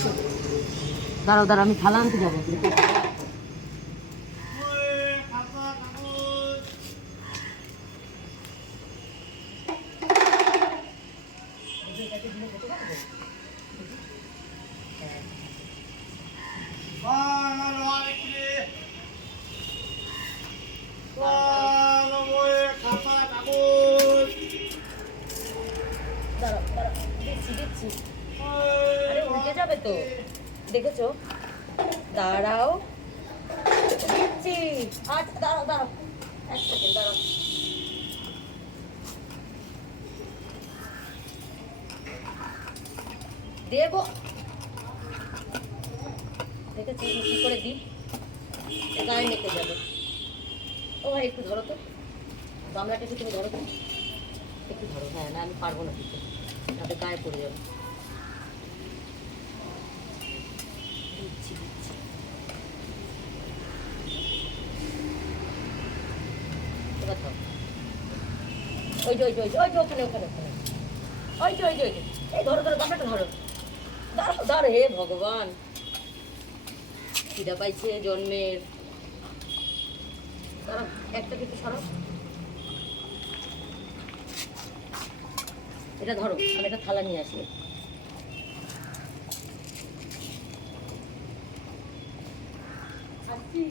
আসো, দাঁড়াও দাঁড়াও, আমি থালা আনতে যাবো। দাঁড়াও দাঁড়াও, দিচ্ছি দিচ্ছি। আরে উঠে যাবে তো, দেখেছো? দাঁড়াও, দিচ্ছি। আচ্ছা দাঁড়াও দাঁড়াও, এক সেকেন্ড দাঁড়াও। দেবো, দেখেছি কি করে দিই, গায়ে মেখে যাবে। ও ভাই একটু ধরো তো, গামলাটা একটু তুমি ধরো তো, একটু ধরো। হ্যাঁ না আমি পারবো না দিতে, তাতে গায়ে পড়ে যাবে। দিচ্ছি দিচ্ছি। এবার ধরো, ওই যে ওই যে ওই যে ওই যে ওখানে ওখানে ওখানে, ওই যে ওই যে ওই যে, এই ধরো ধরো গামলাটা ধরো। দাঁড়াও দাঁড়ো, হে ভগবান, খিদা পাইছে জন্মের। দাঁড়াও, একটা কিছু সরাও। এটা ধরো, আমি একটা থালা নিয়ে আসি। আসছি।